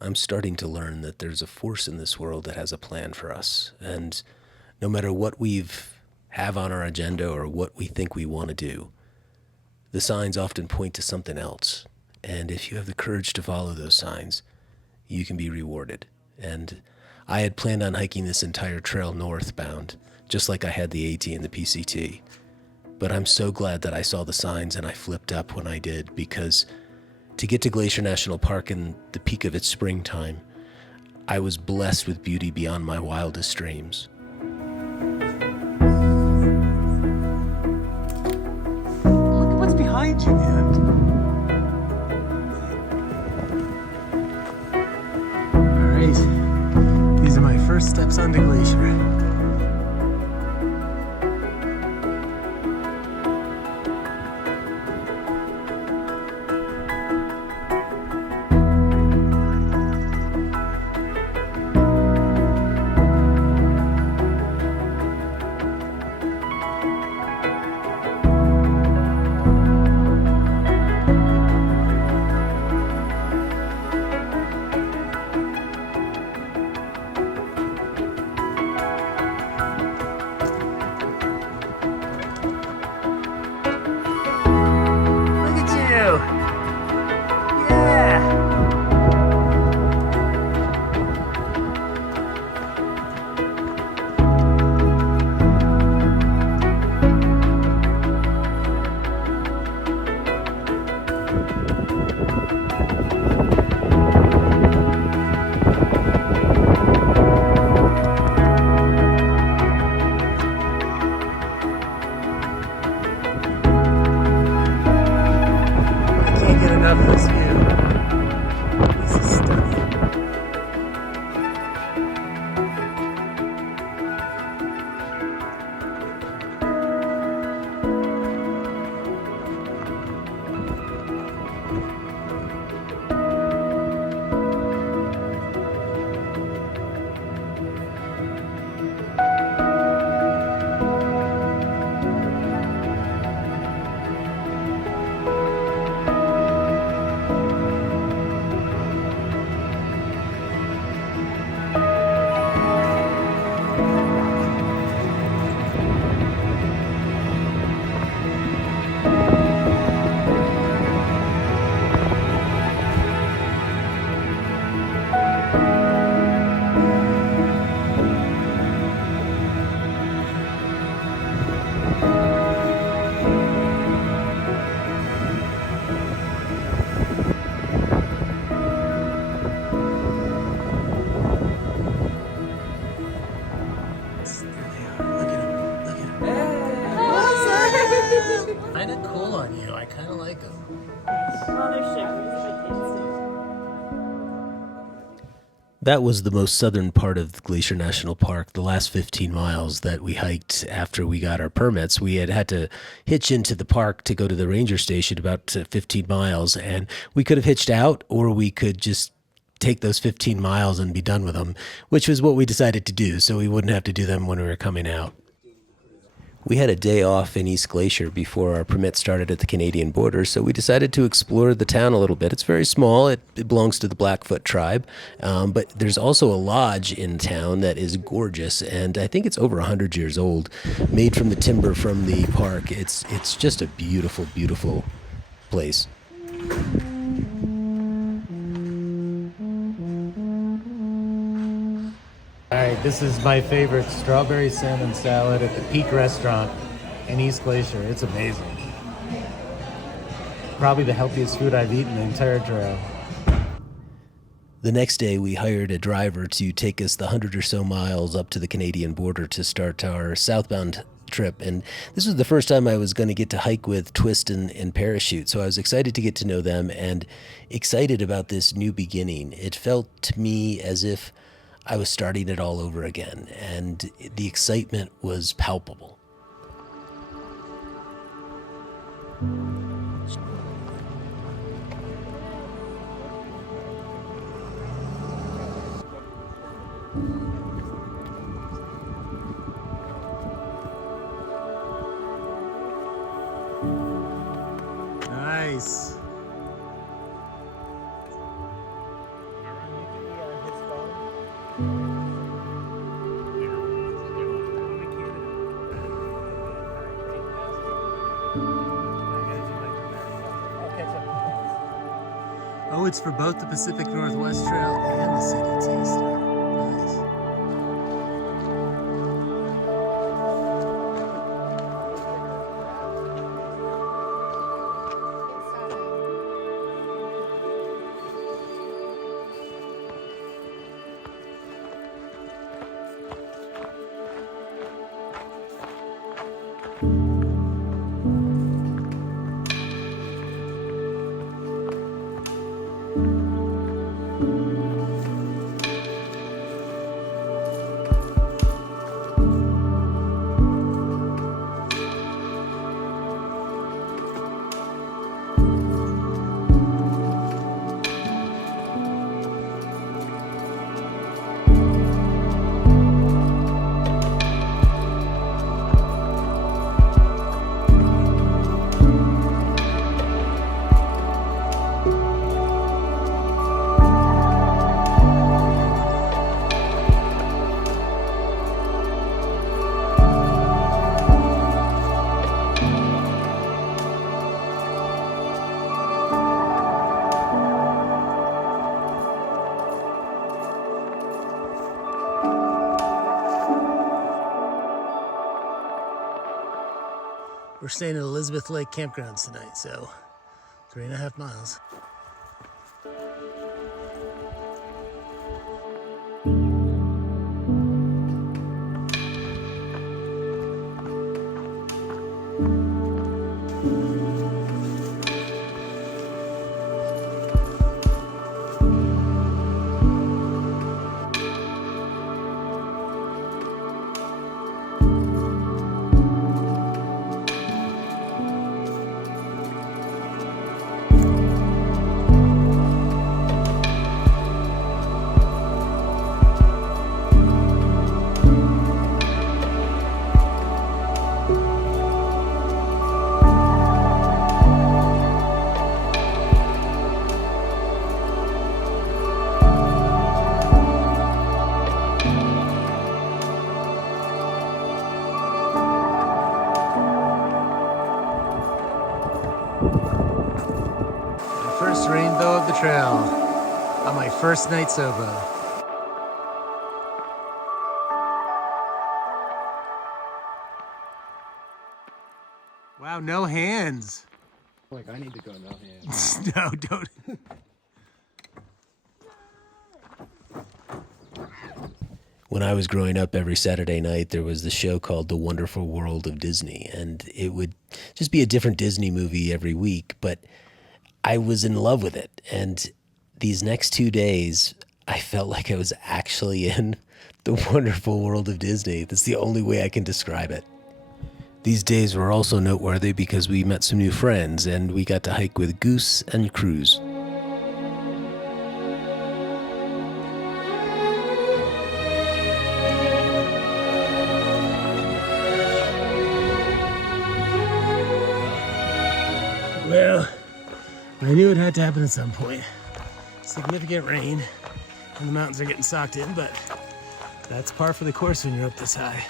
I'm starting to learn that there's a force in this world that has a plan for us. And no matter what we've have on our agenda or what we think we want to do, the signs often point to something else. And if you have the courage to follow those signs, you can be rewarded. And I had planned on hiking this entire trail northbound, just like I had the AT and the PCT. But I'm so glad that I saw the signs and I flipped up when I did, because to get to Glacier National Park in the peak of its springtime, I was blessed with beauty beyond my wildest dreams. Look at what's behind you, man. All right, these are my first steps onto Glacier. Enough of this view. This is stunning. Kind of cool on you. I kind of like them. Well, they're sugars, but That was the most southern part of Glacier National Park, the last 15 miles that we hiked after we got our permits. We had to hitch into the park to go to the ranger station about 15 miles, and we could have hitched out or we could just take those 15 miles and be done with them, which was what we decided to do, so we wouldn't have to do them when we were coming out. We had a day off in East Glacier before our permit started at the Canadian border, so we decided to explore the town a little bit. It's very small. It belongs to the Blackfoot tribe, but there's also a lodge in town that is gorgeous, and I think it's over 100 years old, made from the timber from the park. It's just a beautiful, beautiful place. All right, this is my favorite strawberry salmon salad at the Peak Restaurant in East Glacier. It's amazing. Probably the healthiest food I've eaten the entire trail. The next day, we hired a driver to take us the 100 or so miles up to the Canadian border to start our southbound trip. And this was the first time I was going to get to hike with Twist and Parachute. So I was excited to get to know them and excited about this new beginning. It felt to me as if I was starting it all over again, and the excitement was palpable. Nice. Oh, it's for both the Pacific Northwest Trail and the City Taster. Nice. We're staying at Elizabeth Lake Campgrounds tonight, so 3.5 miles. First rainbow of the trail on my first night sober. Wow, no hands. Like, I need to go no hands. No, don't. When I was growing up, every Saturday night there was the show called The Wonderful World of Disney, and it would just be a different Disney movie every week, but I was in love with it. And these next 2 days, I felt like I was actually in the wonderful world of Disney. That's the only way I can describe it. These days were also noteworthy because we met some new friends and we got to hike with Goose and Cruz. Well, I knew it had to happen at some point. Significant rain, and the mountains are getting socked in, but that's par for the course when you're up this high.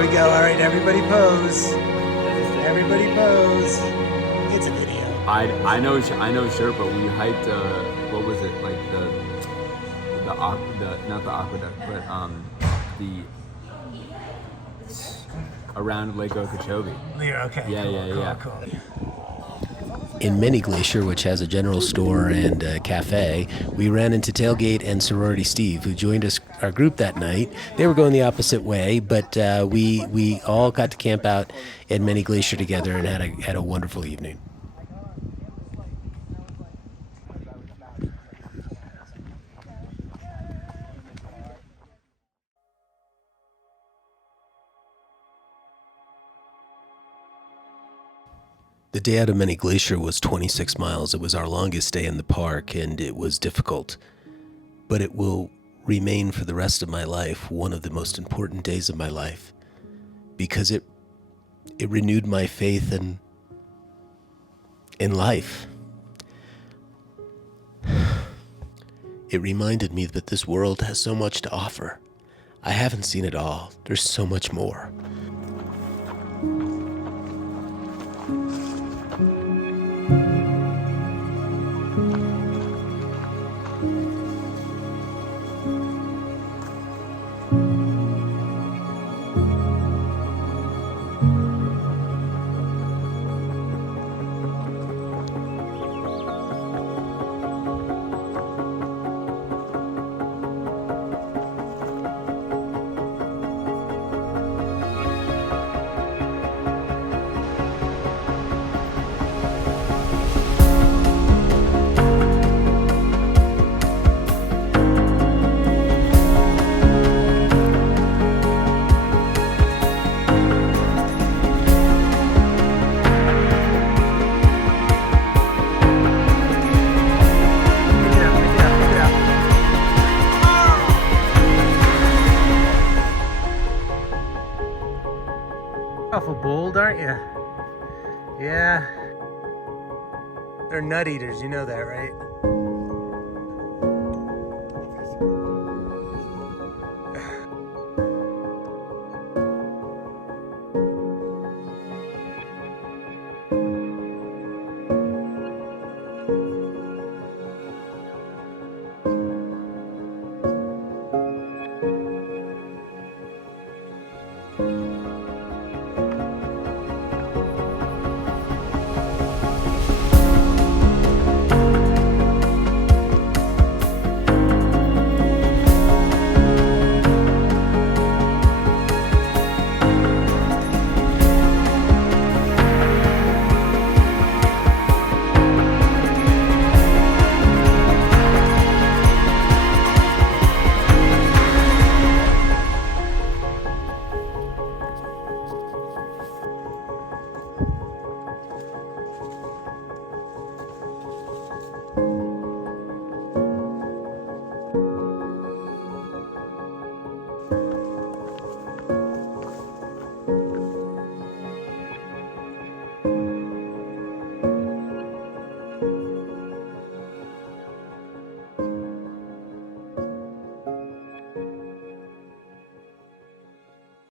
There we go. All right, everybody pose. Everybody pose. It's a video. I know sure, but we hiked what was it, like the not the aqueduct, but the around Lake Okeechobee. Yeah, okay. Yeah. Cool. In Mini Glacier, which has a general store and a cafe, we ran into Tailgate and Sorority Steve, who joined our group that night. They were going the opposite way, but we all got to camp out at Mini Glacier together and had a wonderful evening. The day out of Mini Glacier was 26 miles. It was our longest day in the park, and it was difficult. But it will remain for the rest of my life one of the most important days of my life, because it renewed my faith in life. It reminded me that this world has so much to offer. I haven't seen it all. There's so much more. Awful bold, aren't you? Yeah. They're nut eaters, you know that, right?